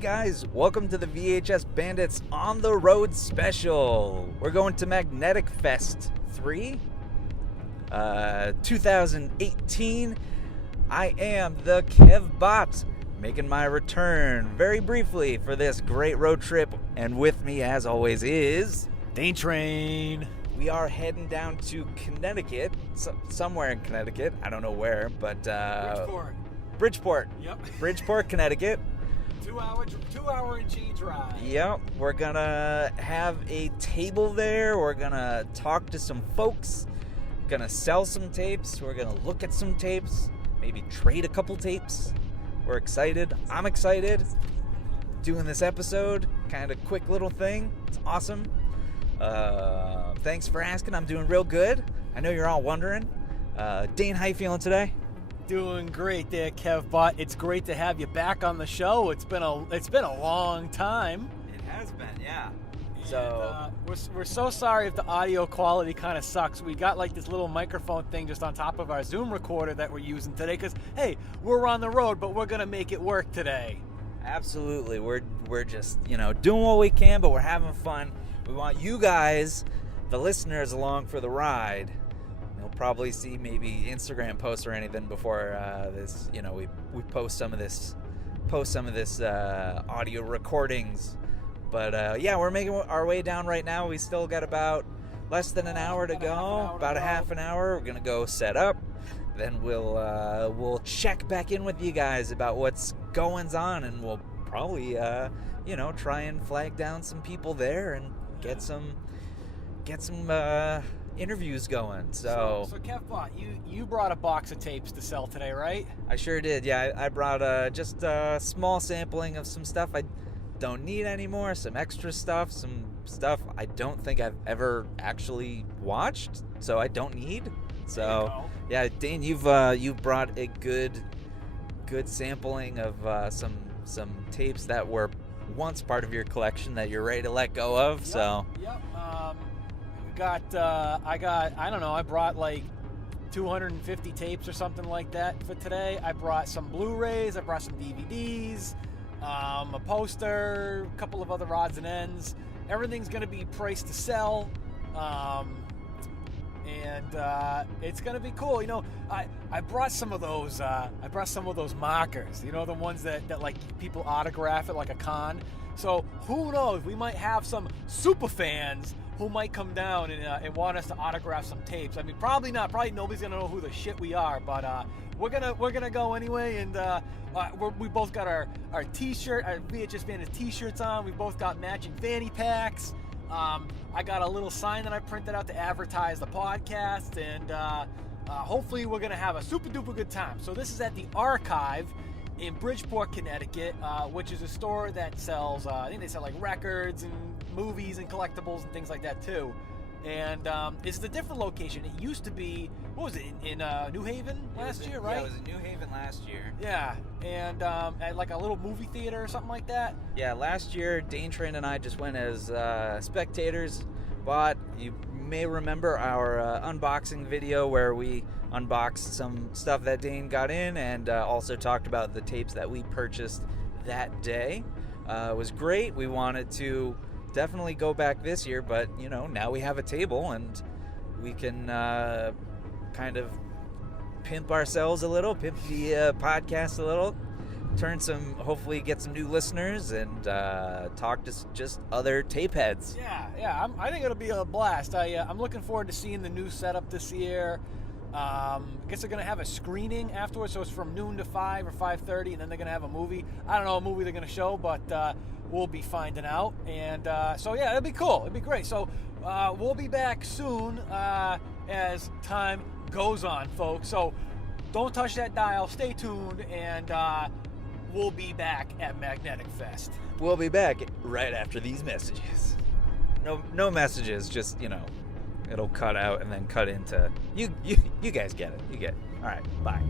guys, welcome to the VHS Bandits on the Road special. We're going to Magnetic Fest 3, 2018. I am the Kev Bot, making my return very briefly for this great road trip, and with me as always is Dane Train. We are heading down to Connecticut, somewhere in Connecticut. I don't know where, but Bridgeport. Yep. Bridgeport, Connecticut. 2 hour and change ride. Yep. We're gonna have a table there. We're gonna talk to some folks. Gonna sell some tapes. We're gonna look at some tapes. Maybe trade a couple tapes. We're excited. I'm excited. Doing this episode, kind of quick little thing. It's awesome. Thanks for asking. I'm doing real good. I know you're all wondering. Dane, how you feeling today? Doing great there, Kev Bot. It's great to have you back on the show. It's been a long time. It has been, yeah. So we're so sorry if the audio quality kind of sucks. We got like this little microphone thing just on top of our Zoom recorder that we're using today because, hey, we're on the road, but we're going to make it work today. Absolutely. We're just, doing what we can, but we're having fun. We want you guys, the listeners, along for the ride. You'll probably see maybe Instagram posts or anything before this. We post some of this audio recordings. But yeah, we're making our way down right now. We still got about less than an hour to go. About a half an hour. We're gonna go set up. Then we'll check back in with you guys about what's going on, and we'll probably try and flag down some people there and get some interviews going. So Kevbot, you brought a box of tapes to sell today, right? I sure did. Yeah, I brought just a small sampling of some stuff I don't need anymore, some extra stuff, some stuff I don't think I've ever actually watched, so I don't need. So yeah, Dane, you've brought a good sampling of some tapes that were once part of your collection that you're ready to let go of. Yep. I brought like 250 tapes or something like that for today. I brought some Blu-rays, I brought some DVDs, a poster, a couple of other odds and ends. Everything's going to be priced to sell, and it's going to be cool. I brought some of those. Markers. The ones that like people autograph at like a con. So who knows? We might have some super fans who might come down and want us to autograph some tapes. I mean, probably not. Probably nobody's gonna know who the shit we are. But we're gonna go anyway. And we both got our T-shirt, our VHS Bandits T-shirts on. We both got matching fanny packs. I got a little sign that I printed out to advertise the podcast, and hopefully we're gonna have a super duper good time. So this is at the Archive in Bridgeport, Connecticut, which is a store that sells, I think they sell like records and movies and collectibles and things like that too. And it's a different location. It used to be, what was it, in New Haven last year, right? Yeah, it was in New Haven last year. Yeah, and at like a little movie theater or something like that. Yeah, last year, Dane Train and I just went as spectators. But you may remember our unboxing video where we unboxed some stuff that Dane got in, and also talked about the tapes that we purchased that day. It was great. We wanted to definitely go back this year, but now we have a table and we can kind of pimp ourselves a little, pimp the podcast a little, hopefully get some new listeners, and talk to just other tape heads. Yeah, I think it'll be a blast. I'm looking forward to seeing the new setup this year. I guess they're going to have a screening afterwards, so it's from noon to 5 or 5:30, and then they're going to have a movie. I don't know what movie they're going to show, but we'll be finding out. And so, yeah, it'll be cool. It'll be great. So we'll be back soon as time goes on, folks. So don't touch that dial. Stay tuned, and we'll be back at Magnetic Fest. We'll be back right after these messages. No messages, just, it'll cut out and then cut into... You guys get it. You get it. All right, bye.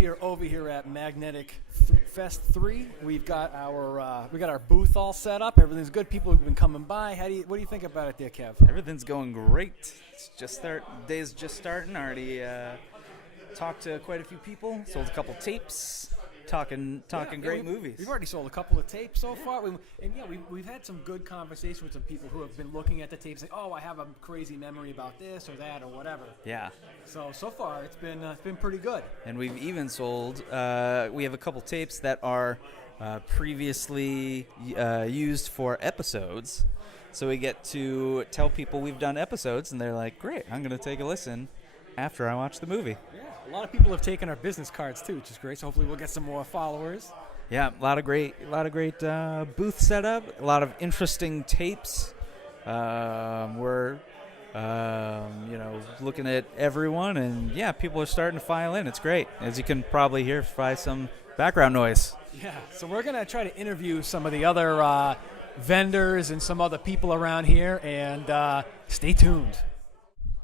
we are over here at Magnetic Fest 3. We've got our booth all set up. Everything's good. People have been coming by. What do you think about it there, Kev? Everything's going great. It's day's just starting. Already talked to quite a few people. Sold a couple tapes. Talking great movies. We've already sold a couple of tapes so far. We've had some good conversation with some people who have been looking at the tapes saying, oh, I have a crazy memory about this or that or whatever. Yeah. So far, it's been pretty good. And we've even sold, we have a couple tapes that are previously used for episodes. So we get to tell people we've done episodes, and they're like, great, I'm going to take a listen after I watch the movie. Yeah, a lot of people have taken our business cards too, which is great. So hopefully we'll get some more followers. Yeah, a lot of great booth setup, a lot of interesting tapes. We're looking at everyone, and yeah, people are starting to file in. It's great, as you can probably hear by some background noise. Yeah, so we're gonna try to interview some of the other vendors and some other people around here, and stay tuned.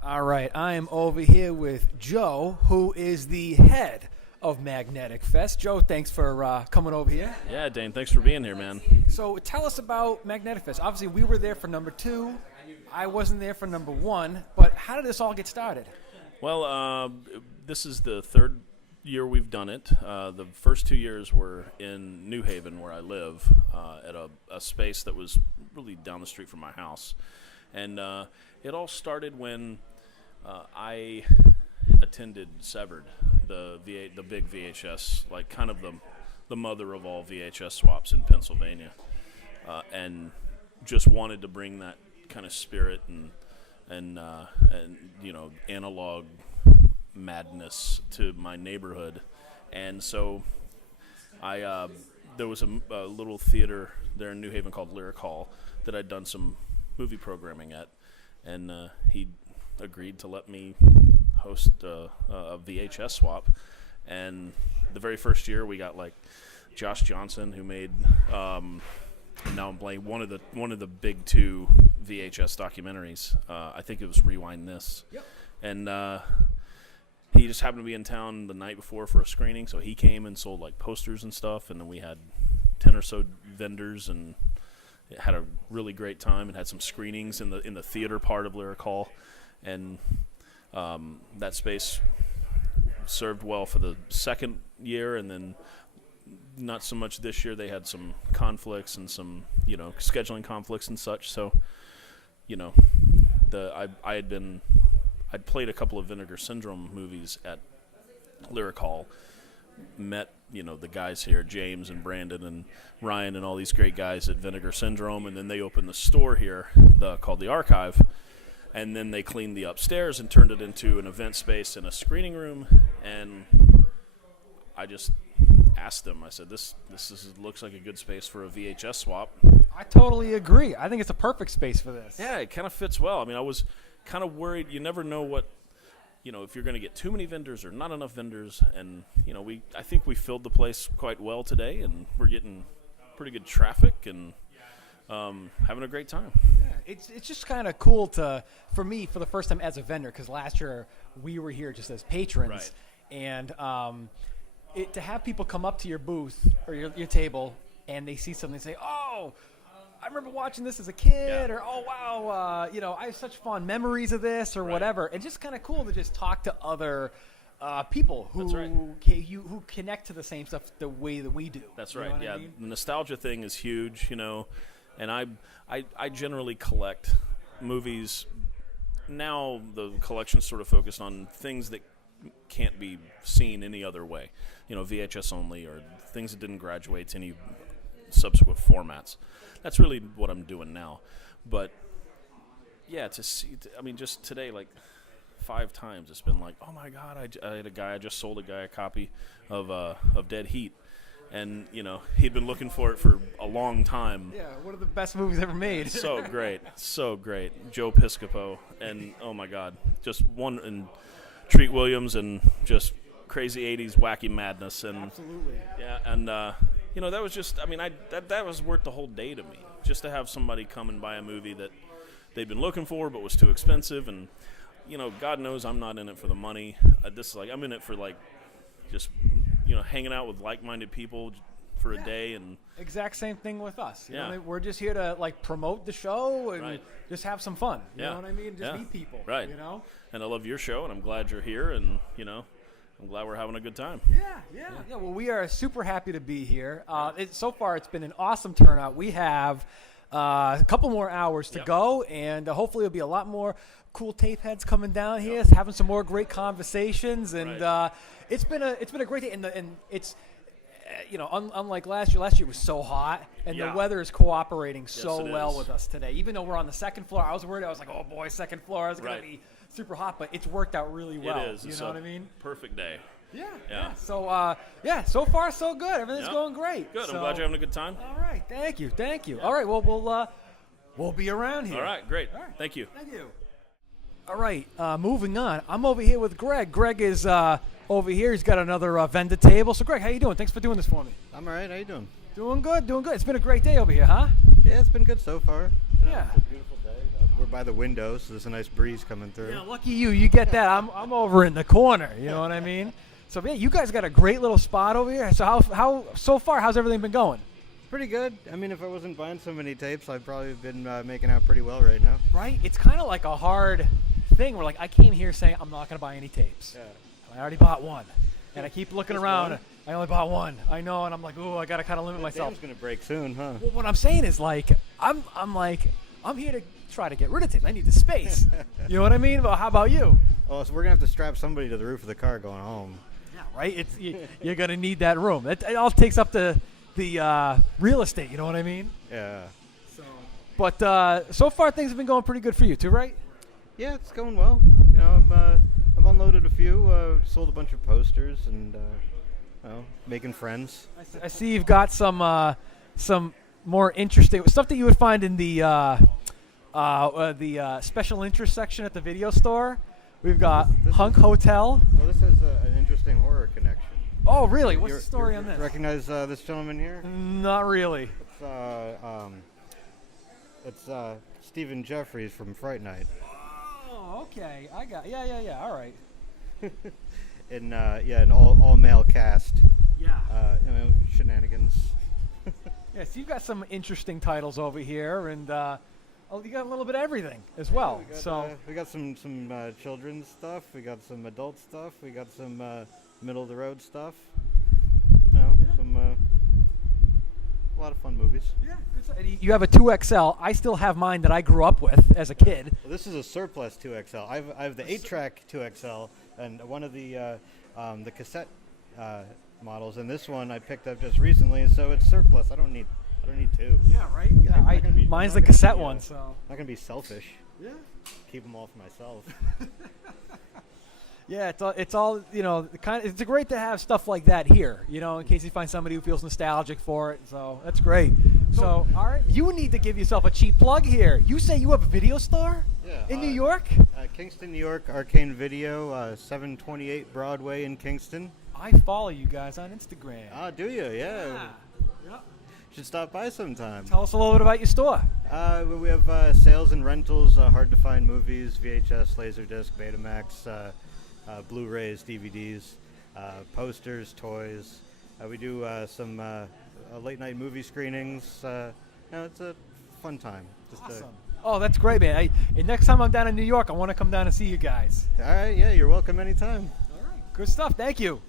All right, I am over here with Joe, who is the head of Magnetic Fest. Joe, thanks for coming over here. Yeah, Dane, thanks for being here, man. So tell us about Magnetic Fest. Obviously, we were there for number 2. I wasn't there for number 1, but how did this all get started? Well, this is the third year we've done it. The first 2 years were in New Haven, where I live, at a space that was really down the street from my house. And it all started when I attended Severed, the big VHS, like kind of the mother of all VHS swaps in Pennsylvania, and just wanted to bring that kind of spirit and analog madness to my neighborhood. And so there was a little theater there in New Haven called Lyric Hall that I'd done some movie programming at, and he agreed to let me host a VHS swap. And the very first year we got like Josh Johnson, who made now I'm blanking, one of the big 2 VHS documentaries. I think it was Rewind This. Yep. And he just happened to be in town the night before for a screening, so he came and sold like posters and stuff, and then we had 10 or so vendors and had a really great time and had some screenings in the theater part of Lyric Hall. And that space served well for the second year, and then not so much this year. They had some conflicts and some, scheduling conflicts and such. So, I'd played a couple of Vinegar Syndrome movies at Lyric Hall, met, the guys here, James and Brandon and Ryan and all these great guys at Vinegar Syndrome, and then they opened the store here called The Archive. And then they cleaned the upstairs and turned it into an event space and a screening room. And I just asked them, I said, this looks like a good space for a VHS swap. I totally agree. I think it's a perfect space for this. Yeah, it kind of fits well. I mean, I was kind of worried. You never know what, if you're going to get too many vendors or not enough vendors. And, I think we filled the place quite well today, and we're getting pretty good traffic and having a great time. Yeah, it's just kind of cool for me, for the first time as a vendor, because last year we were here just as patrons. Right. And to have people come up to your booth or your table and they see something and say, oh, I remember watching this as a kid, or oh wow, I have such fond memories of this, or whatever. It's just kind of cool to just talk to other people who who connect to the same stuff the way that we do. That's right. You know yeah, I mean? The nostalgia thing is huge, and I generally collect movies. Now the collection's sort of focused on things that can't be seen any other way, VHS only, or things that didn't graduate to any subsequent formats. That's really what I'm doing now. But yeah, just today, like 5 times it's been like, oh my God, I just sold a guy a copy of Dead Heat. And, he'd been looking for it for a long time. Yeah, one of the best movies ever made. So great. Joe Piscopo. And, oh, my God, just one, and Treat Williams, and just crazy 80s wacky madness. And absolutely. Yeah, and, that was just, that was worth the whole day to me. Just to have somebody come and buy a movie that they'd been looking for but was too expensive. And, God knows I'm not in it for the money. I'm in it for, just hanging out with like-minded people for a day. And exact same thing with us. You know Yeah. what I mean? We're just here to like promote the show and Right. just have some fun. You Yeah. know what I mean? Just Yeah. meet people. Right. You know? And I love your show, and I'm glad you're here, and I'm glad we're having a good time. Yeah. Well, we are super happy to be here. So far, it's been an awesome turnout. We have a couple more hours to go, and hopefully, there'll be a lot more cool tape heads coming down here, having some more great conversations, and Right. it's been a great day. And it's unlike last year was so hot, and the Yeah. weather is cooperating so it well is. with us today. Even though we're on the second floor, I was worried. I was like, oh boy, second floor is going Right. to be super hot, but it's worked out really well. It is. You It's know a what I mean? Perfect day. Yeah. So, so far so good. Everything's Yeah. going great. Good. So, I'm glad you're having a good time. All right. Thank you. All right. Well, we'll be around here. All right. Great. All right. Thank you. Thank you. All right. Moving on. I'm over here with Greg. Greg is over here. He's got another vendor table. So, Greg, how you doing? Thanks for doing this for me. I'm all right. How you doing? Doing good. It's been a great day over here, huh? Yeah, it's been good so far. Yeah. It's a beautiful day. We're by the window, so there's a nice breeze coming through. Yeah, lucky you. You get that. I'm over in the corner. You know what I mean? So, man, you guys got a great little spot over here. So, how so far? How's everything been going? Pretty good. I mean, if I wasn't buying so many tapes, I'd probably been making out pretty well right now. Right? It's kind of like a hard thing where, like, I came here saying I'm not going to buy any tapes. Yeah. I already bought one. And I keep looking Just around. one? I only bought one. I know, and I'm like, ooh, I got to kind of limit myself. Dam's gonna break soon, huh? Well, what I'm saying is, like, I'm here to try to get rid of tapes. I need the space. You know what I mean? Well, how about you? Oh, so we're gonna have to strap somebody to the roof of the car going home. Yeah, right? You're going to need that room. It all takes up the real estate, you know what I mean? Yeah. But so far, things have been going pretty good for you, too, right? Yeah, it's going well. I've unloaded a few, sold a bunch of posters, and making friends. I see you've got some more interesting stuff that you would find in the special interest section at the video store. We've got This Hunk Hotel. Well, this has an interesting horror connection. Oh, really? What's You're- the story you on this? Recognize this gentleman here? Not really. It's Stephen Jeffries from Fright Night. Oh, okay. I got. Yeah. All right. An all male cast. Yeah. Shenanigans. Yeah. So you've got some interesting titles over here, and you got a little bit of everything as well. We got some children's stuff. We got some adult stuff. We got some middle of the road stuff. Some a lot of fun movies. Yeah. Good stuff. And you have a 2XL. I still have mine that I grew up with as a kid. Well, this is a surplus 2XL. I have the 8-track 2XL and one of the cassette models, and this one I picked up just recently, so it's surplus. I don't need two. Yeah. Right. I'm Yeah. not gonna be- Mine's I'm the not gonna cassette be, one. So. Not gonna be selfish. Yeah. Keep them all for myself. Yeah, it's all it's great to have stuff like that here, in case you find somebody who feels nostalgic for it. So that's great. So all right, you need to give yourself a cheap plug here. You say you have a video store in New York? Kingston, New York, Arcane Video, 728 Broadway in Kingston. I follow you guys on Instagram. Ah, do you? Yeah. Yep. Should stop by sometime. Tell us a little bit about your store. We have sales and rentals, hard to find movies, VHS, Laserdisc, Betamax, Blu-rays, DVDs, posters, toys. We do some late night movie screenings. It's a fun time. Awesome. Oh, that's great, man. And next time I'm down in New York, I want to come down and see you guys. All right, yeah, you're welcome anytime. All right. Good stuff. Thank you.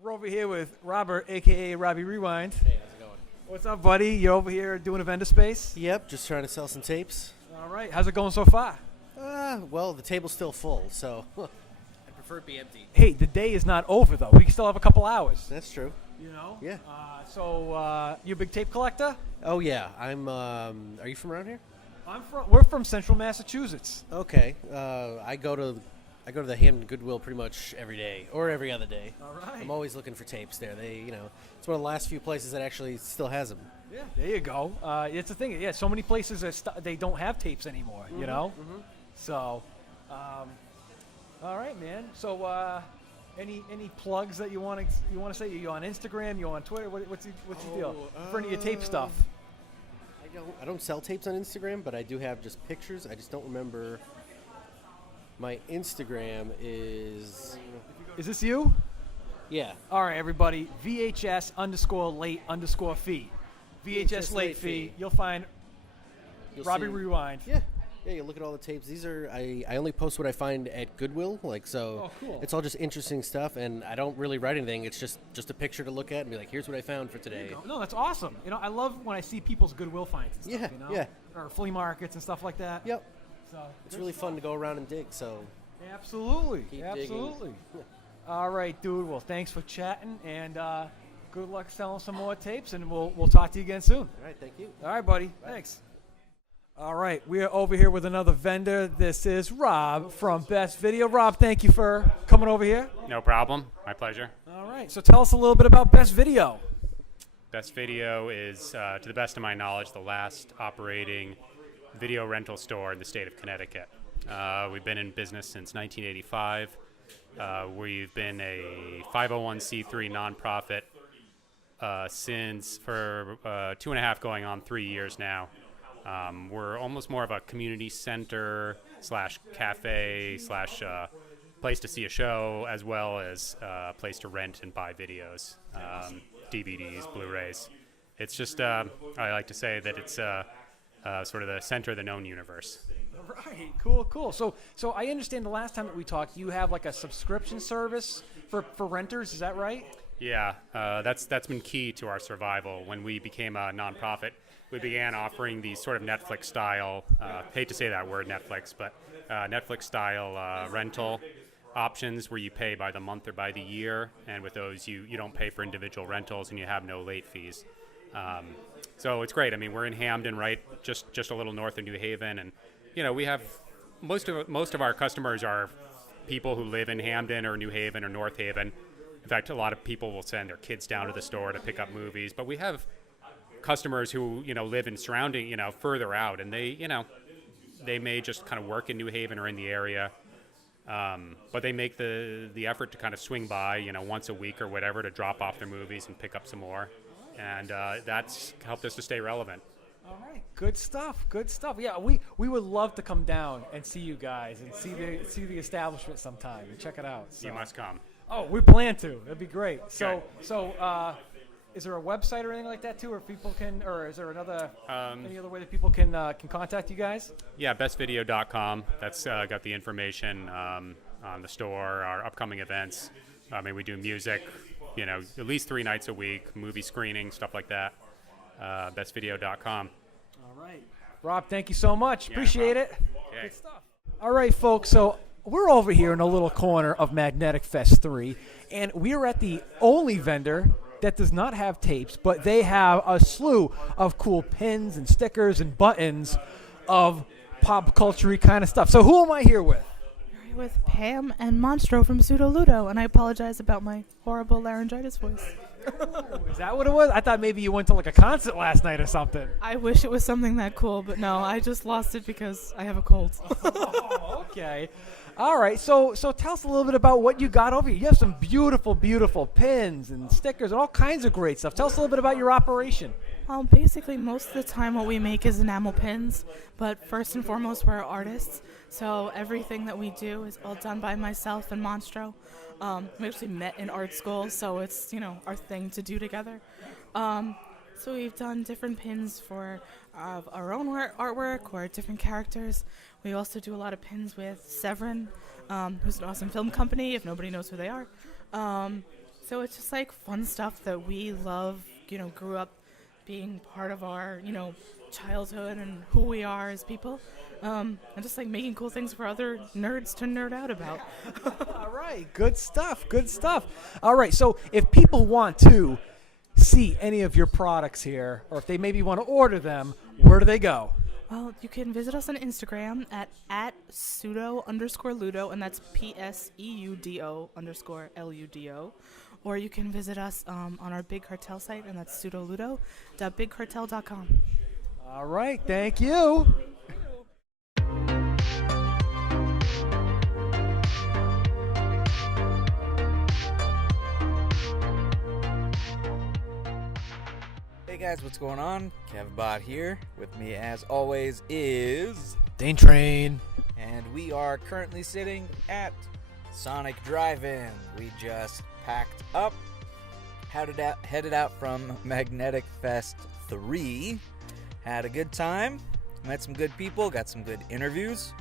We're over here with Robert, a.k.a. Robbie Rewind. Hey, how's it going? What's up, buddy? You're over here doing a vendor space? Yep, just trying to sell some tapes. All right. How's it going so far? Well, the table's still full, so I prefer it be empty. Hey, the day is not over, though. We still have a couple hours. That's true. Yeah. Yeah. You a big tape collector? Oh yeah, I'm. Are you from around here? We're from Central Massachusetts. Okay. I go to the Hamden Goodwill pretty much every day or every other day. All right. I'm always looking for tapes there. It's one of the last few places that actually still has them. Yeah. There you go. It's the thing. Yeah. So many places they don't have tapes anymore. You know. Mm-hmm. So, all right, man. So, any plugs that you want to say? You on Instagram? You on Twitter? What's your deal for any of your tape stuff? I don't sell tapes on Instagram, but I do have just pictures. I just don't remember. My Instagram is. Is this you? Yeah. All right, everybody. VHS_late_fee. VHS late fee. You'll find You'll Robbie see- Rewind. Yeah. Yeah, you look at all the tapes. These are I only post what I find at Goodwill, so Oh, cool. it's all just interesting stuff, and I don't really write anything. It's just a picture to look at and be like, here's what I found for today. No, that's awesome. I love when I see people's Goodwill finds and stuff, Yeah, yeah. Or flea markets and stuff like that. Yep. So It's really fun to go around and dig. So Absolutely. Keep Absolutely. digging. All right, dude. Well, thanks for chatting, and good luck selling some more tapes, and we'll talk to you again soon. all right, thank you. All right, buddy. Thanks. All right, we are over here with another vendor. This is Rob from Best Video. Rob, thank you for coming over here. No problem. My pleasure. All right, so tell us a little bit about Best Video. Best Video is, to the best of my knowledge, the last operating video rental store in the state of Connecticut. We've been in business since 1985. We've been a 501c3 nonprofit since for 2.5 going on 3 years now. We're almost more of a community center / cafe / place to see a show, as well as a place to rent and buy videos, DVDs, Blu-rays. It's just, I like to say that it's sort of the center of the known universe. Right, cool. So I understand the last time that we talked, you have like a subscription service for renters. Is that right? Yeah, that's been key to our survival. When we became a nonprofit, we began offering these sort of Netflix-style, hate to say that word, Netflix, but Netflix-style rental options where you pay by the month or by the year, and with those you don't pay for individual rentals and you have no late fees. So it's great. I mean, we're in Hamden, right, just a little north of New Haven, and we have most of our customers are people who live in Hamden or New Haven or North Haven. In fact, a lot of people will send their kids down to the store to pick up movies, but we have customers who live in surrounding further out, and they may just kind of work in New Haven or in the area, but they make the effort to kind of swing by once a week or whatever to drop off their movies and pick up some more, and that's helped us to stay relevant. All right, good stuff. Yeah, we would love to come down and see you guys and see the establishment sometime and check it out. So. You must come. Oh, we plan to. That'd be great. Okay. So, is there a website or anything like that too, or people can, or is there another any other way that people can contact you guys? Yeah, bestvideo.com. That's got the information on the store, our upcoming events. I mean, we do music, at least 3 nights a week, movie screening, stuff like that. Bestvideo.com. All right, Rob, thank you so much. Yeah, Appreciate no it. Okay. Good stuff. All right, folks. So we're over here in a little corner of Magnetic Fest 3, and we're at the only vendor that does not have tapes, but they have a slew of cool pins and stickers and buttons of pop culture-y kind of stuff. So who am I here with? You're with Pam and Monstro from Pseudo Ludo, and I apologize about my horrible laryngitis voice. Is that what it was? I thought maybe you went to like a concert last night or something. I wish it was something that cool, but no, I just lost it because I have a cold. Oh, okay. All right, so tell us a little bit about what you got over here. You have some beautiful, beautiful pins and stickers and all kinds of great stuff. Tell us a little bit about your operation. Well, basically, most of the time what we make is enamel pins, but first and foremost, we're artists, so everything that we do is all done by myself and Monstro. We actually met in art school, so it's, our thing to do together. So we've done different pins for our own artwork or different characters. We also do a lot of pins with Severin, who's an awesome film company, if nobody knows who they are. So it's just like fun stuff that we love, grew up being part of our, childhood and who we are as people. And just like making cool things for other nerds to nerd out about. All right, good stuff. All right, so if people want to see any of your products here, or if they maybe want to order them, where do they go? Well, you can visit us on Instagram at pseudo_ludo, and that's PSEUDO_LUDO. Or you can visit us on our Big Cartel site, and that's pseudoludo.bigcartel.com. All right, thank you. Hey guys, what's going on? KevBot here. With me, as always, is Dane Train. and we are currently sitting at Sonic Drive-In. We just packed up, headed out from Magnetic Fest 3. Had a good time, met some good people, got some good interviews.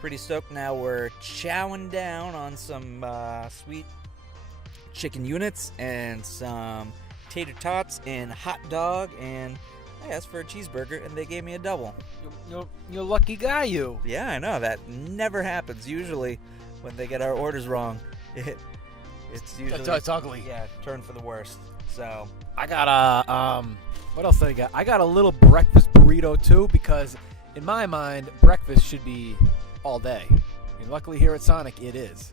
Pretty stoked now. We're chowing down on some sweet chicken units and some tater tots and hot dog, and I asked for a cheeseburger and they gave me a double. You're a lucky guy, you. Yeah, I know. That never happens. Usually when they get our orders wrong, it's usually It's ugly. Yeah, turn for the worst. So I got a what else did I get? I got a little breakfast burrito too, because in my mind breakfast should be all day. And luckily here at Sonic it is.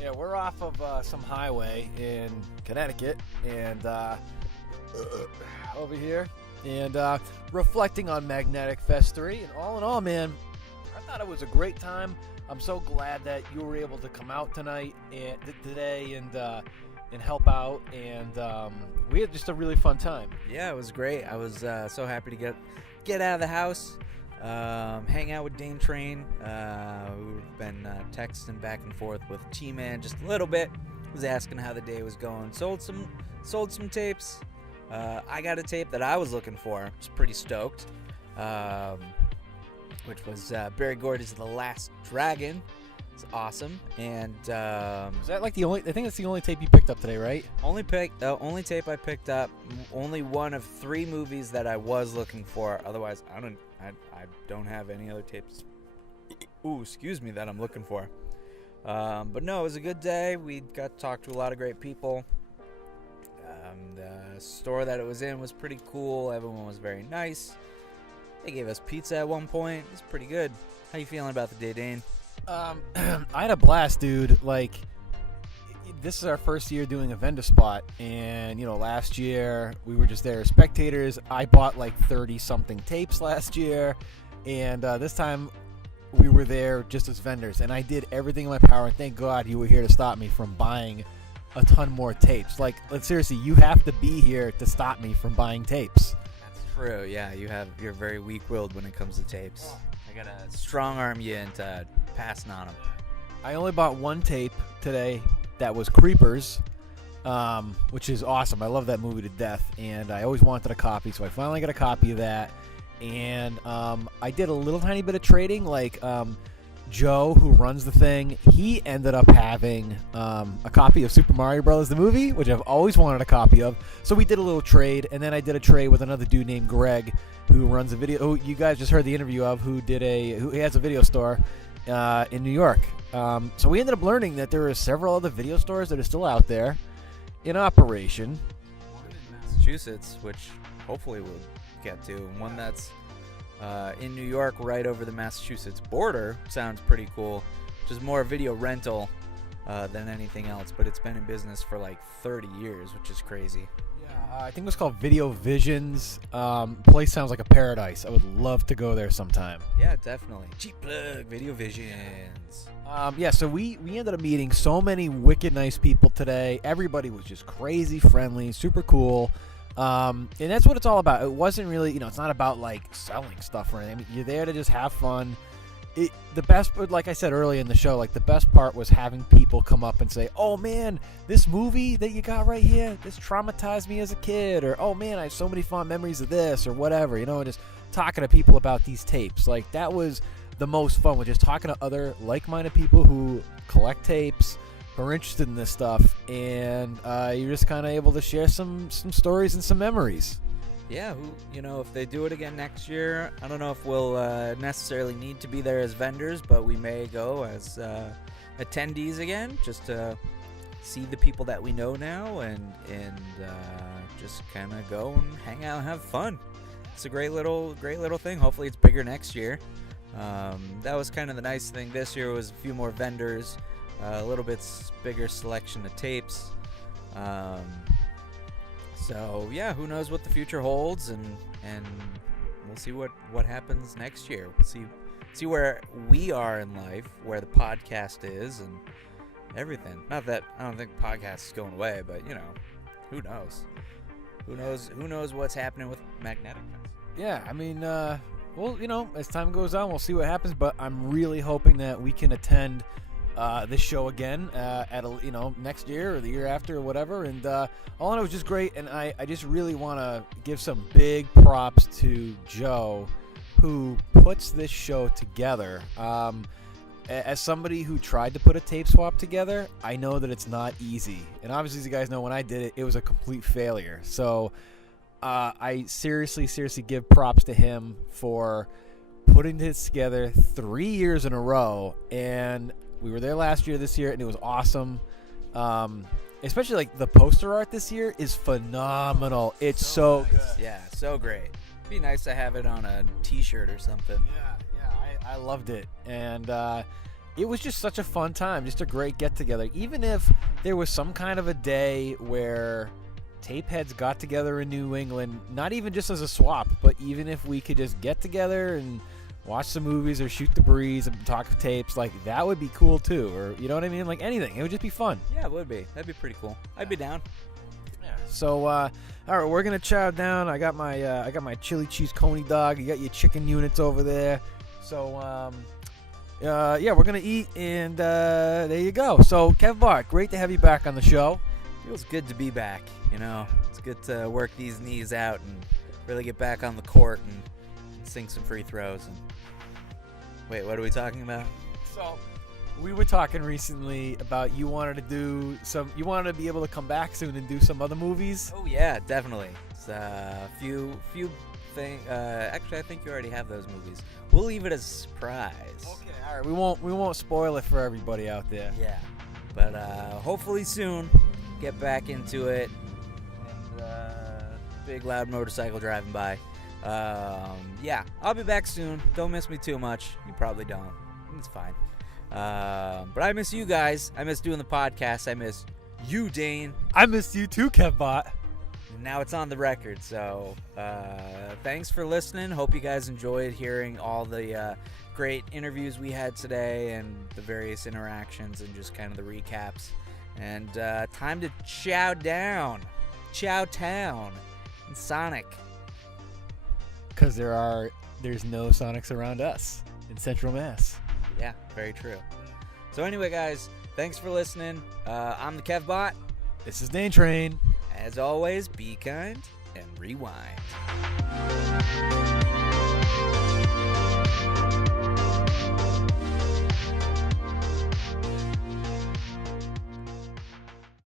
Yeah, we're off of some highway in Connecticut and over here and reflecting on Magnetic Fest 3, and all in all, man, I thought it was a great time. I'm so glad that you were able to come out tonight and today and help out, and we had just a really fun time. yeah, it was great. I was so happy to get out of the house, hang out with Dane Train. We've been texting back and forth with T-Man just a little bit. Was asking how the day was going. Sold some tapes. I got a tape that I was looking for. Was pretty stoked. Which was Barry Gordy's The Last Dragon. It's awesome. And Is that like the only? I think that's the only tape you picked up today, right? only tape I picked up. Only one of 3 movies that I was looking for. Otherwise, I don't have any other tapes. Ooh, excuse me, that I'm looking for. But no, it was a good day. We got to talk to a lot of great people. The store that it was in was pretty cool. Everyone was very nice. They gave us pizza at one point. It was pretty good. How you feeling about the day, Dane? I had a blast, dude. Like, this is our first year doing a vendor spot, and last year we were just there as spectators. I bought like 30-something tapes last year, and this time we were there just as vendors, and I did everything in my power, and thank God you were here to stop me from buying a ton more tapes. Like, seriously, you have to be here to stop me from buying tapes. That's true. Yeah, you're very weak-willed when it comes to tapes. I gotta strong arm you into passing on them. I only bought one tape today that was Creepers, which is awesome. I love that movie to death, and I always wanted a copy, so I finally got a copy of that. And I did a little tiny bit of trading. Like, Joe, who runs the thing, he ended up having a copy of Super Mario Bros. The movie, which I've always wanted a copy of. So we did a little trade, and then I did a trade with another dude named Greg, who runs a video. Who you guys just heard the interview of, who has a video store in New York. So we ended up learning that there are several other video stores that are still out there in operation. One in Massachusetts, which hopefully we'll get to, and one that's in New York, right over the Massachusetts border. Sounds pretty cool. Which is more video rental than anything else, but it's been in business for like 30 years, which is crazy. Yeah, I think it was called Video Visions. Place sounds like a paradise. I would love to go there sometime. Yeah, definitely. Cheap plug, Video Visions. Yeah, so we ended up meeting so many wicked nice people today. Everybody was just crazy friendly, super cool. And that's what it's all about. It wasn't really, it's not about like selling stuff or anything. I mean, you're there to just have fun. The best, like I said earlier in the show, like the best part was having people come up and say, "Oh man, this movie that you got right here, this traumatized me as a kid," or "Oh man, I have so many fond memories of this," or whatever. Just talking to people about these tapes. Like, that was the most fun, was just talking to other like-minded people who collect tapes, who are interested in this stuff, and you're just kind of able to share some stories and some memories. Yeah, if they do it again next year, I don't know if we'll necessarily need to be there as vendors, but we may go as attendees again, just to see the people that we know now, and just kind of go and hang out and have fun. It's a great little thing. Hopefully it's bigger next year. That was kind of the nice thing this year, was a few more vendors, a little bit bigger selection of tapes. So yeah, who knows what the future holds, and we'll see what happens next year. We'll see where we are in life, where the podcast is, and everything. Not that I don't think the podcast is going away, but who knows? Who knows what's happening with Magnetic Fest? Yeah, I mean, well, as time goes on, we'll see what happens. But I'm really hoping that we can attend this show again next year or the year after or whatever. And all in all, it was just great. And I just really want to give some big props to Joe, who puts this show together. As somebody who tried to put a tape swap together, I know that it's not easy. And obviously, as you guys know, when I did it, it was a complete failure. So I seriously give props to him for putting this together 3 years in a row. And we were there last year, this year, and it was awesome. Especially like the poster art this year is phenomenal. It's so good. Yeah, so great. Be nice to have it on a T-shirt or something. I loved it, and it was just such a fun time, just a great get-together. Even if there was some kind of a day where tape heads got together in New England, not even just as a swap, but even if we could just get together and watch some movies or shoot the breeze and talk tapes, like that would be cool too. Or you know what I mean? Like anything, it would just be fun. Yeah, it would be. That'd be pretty cool. I'd be down. So, all right, we're gonna chow down. I got my chili cheese coney dog. You got your chicken units over there. So, yeah, we're gonna eat, and there you go. So, Kev Bart, great to have you back on the show. Feels good to be back. You know, it's good to work these knees out and really get back on the court and sink some free throws. And wait, what are we talking about? So, we were talking recently about you wanted to be able to come back soon and do some other movies. Oh yeah, definitely. It's a few things. Actually, I think you already have those movies. We'll leave it as a surprise. Okay, all right. We won't spoil it for everybody out there. Yeah, but hopefully soon, get back into it. And big loud motorcycle driving by. Yeah, I'll be back soon. Don't miss me too much. You probably don't. It's fine. But I miss you guys. I miss doing the podcast. I miss you, Dane. I missed you too, Kevbot. And now it's on the record. So thanks for listening. Hope you guys enjoyed hearing all the great interviews we had today and the various interactions and just kind of the recaps. And time to chow down. Chow Town. And Sonic. Because there's no Sonics around us in Central Mass. Yeah, very true. So anyway, guys, thanks for listening. I'm the Kevbot. This is Dane Train. As always, be kind and rewind.